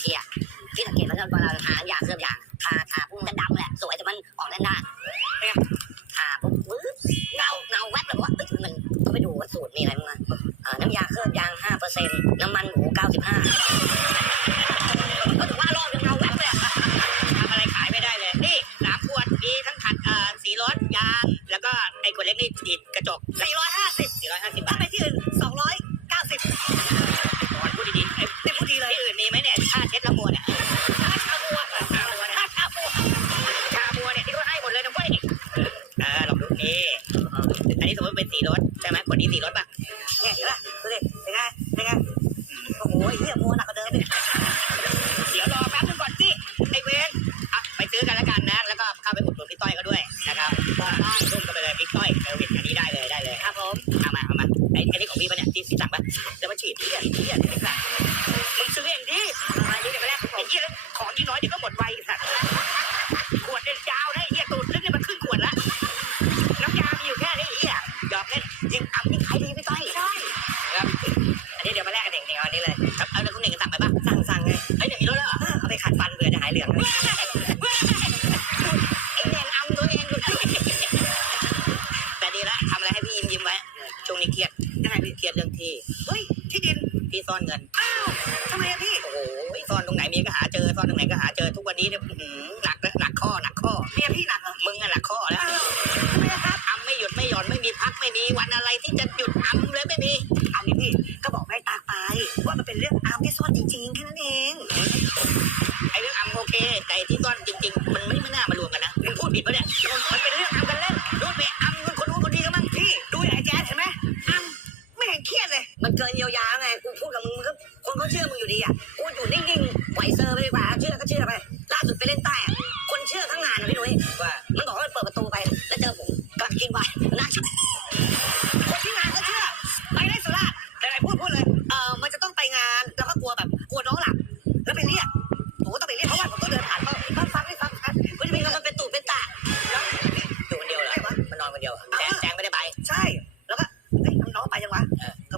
เชียที่สังเกตมันจะเวลาทาอย่างเคลือบอย่างทาทาพุ่งดำแหละสวยแต่มันออกด้าน นี่เครียดยังไงพี่เครียดเรื่องที่เฮ้ยที่ดินพี่ซ่อนเงินอ้าวทำไมอะพี่โอ้ยซ่อนตรงไหนมีก็หาเจอซ่อนตรงไหนก็หาเจอทุกวันนี้เนี่ยหือหนักแล้วหนักข้อหนักข้อเมียพี่หนักเหรอมึงอะหนักข้อแล้วทำไมครับทำไม่หยุดไม่หย่อนไม่มีพักไม่มีวันอะไรที่จะ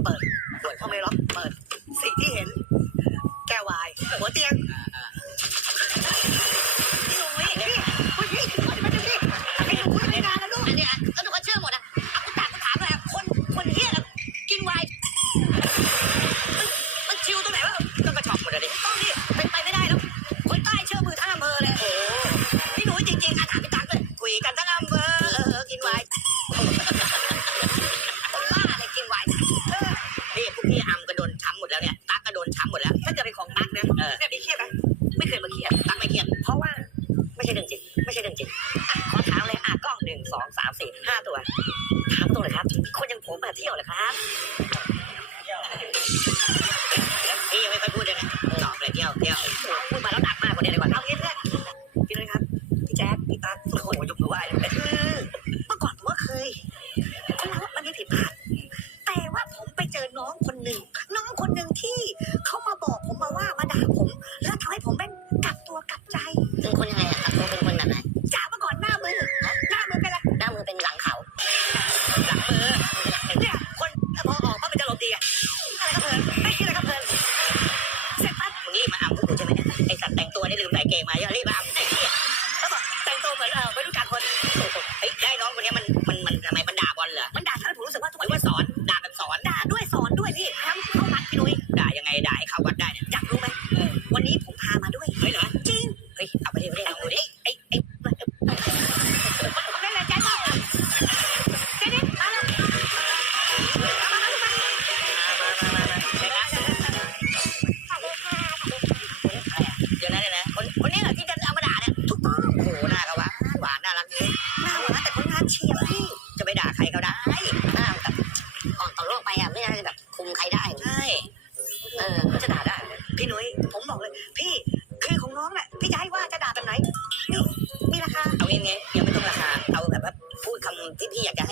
对ปิด了。 ช้ำหมดแล้ว ถ้าเกิเป็นของมาร์กนะเนี่ยมีเขี้ย Mayor, di ba? queria.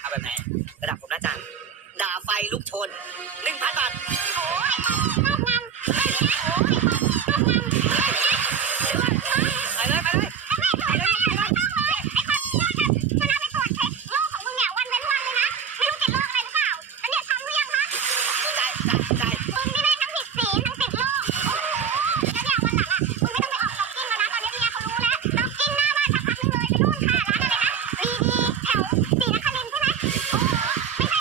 เอาแบบไหน ระดับผมนะาจารด่าไฟลุกชน